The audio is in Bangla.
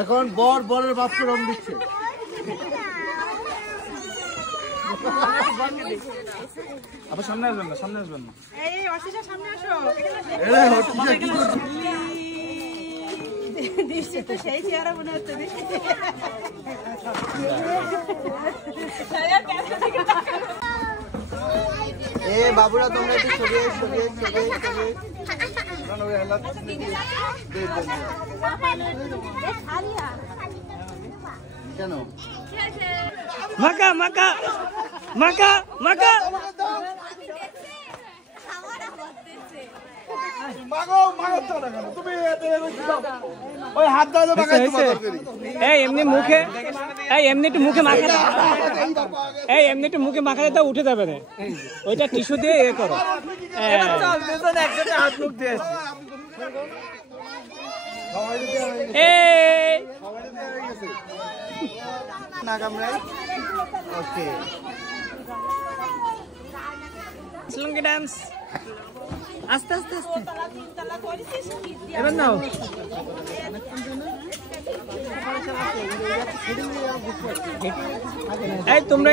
এখন বর বরের বাপকে রং দিচ্ছে। আবার সামনে আসবেন না, সামনে আসবেন না। এই অর্ষিতা সামনে আসো। দিচ্ছে তো সেই চেহারা মনে হচ্ছে। এ বাবুরা তোমরা একটু সরিয়ে কেন মাকা মাকা মাকা মাকা এমনি মুখে এমনি একটু মুখে মাখা এমনি একটু মুখে মাখা দিতে উঠে যাবে না, ওইটা টিস্যু দিয়ে এ করো। না কামরাই ওকে শ্রীলঙ্কা ডান্স আস্তে আস্তে আস্তে এবার নাও। এই তোমরা